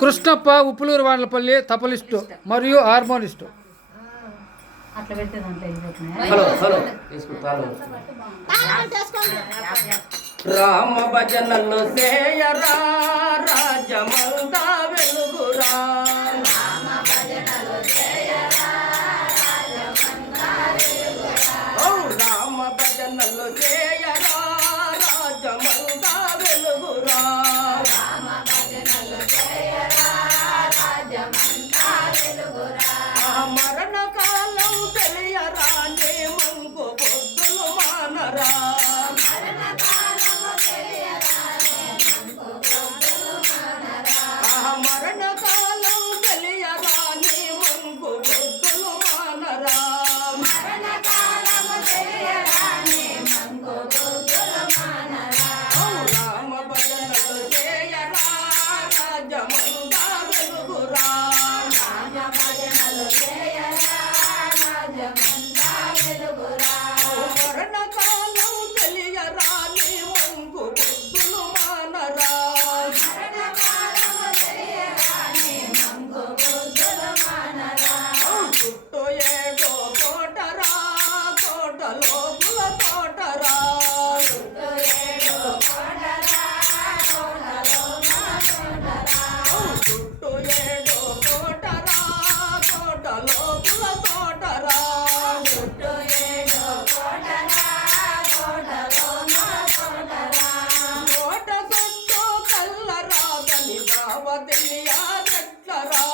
కృష్ణప్ప ఉప్పులూరు వాండ్లపల్లి తపలిస్టు మరియు హార్మోనిస్టు. రామ భజనలు సేయరా రాజమంతా వెలుగురా. రామ భజనలు సేయరా రాజమంతా వెలుగురా. మరణ కాలం తెలియరాని మంకు పొద్దులు మానరా. మరణ కాలం తెలియరాని మంకు పొద్దులు మానరా. రామ భజనలు చేయరా రాజమంతా వెలుగురా. మరణ కాలం తెలియరాని మంకు పొద్దులు మానరా. చుట్టూ ఏడో కోటరా కోట లోపల తోటరా. చుట్టూ ఏడో కోటరా కోట లోపల తోటరా. కోట సొట్టు కల్లరాదని బావ తెలియదెట్లరా.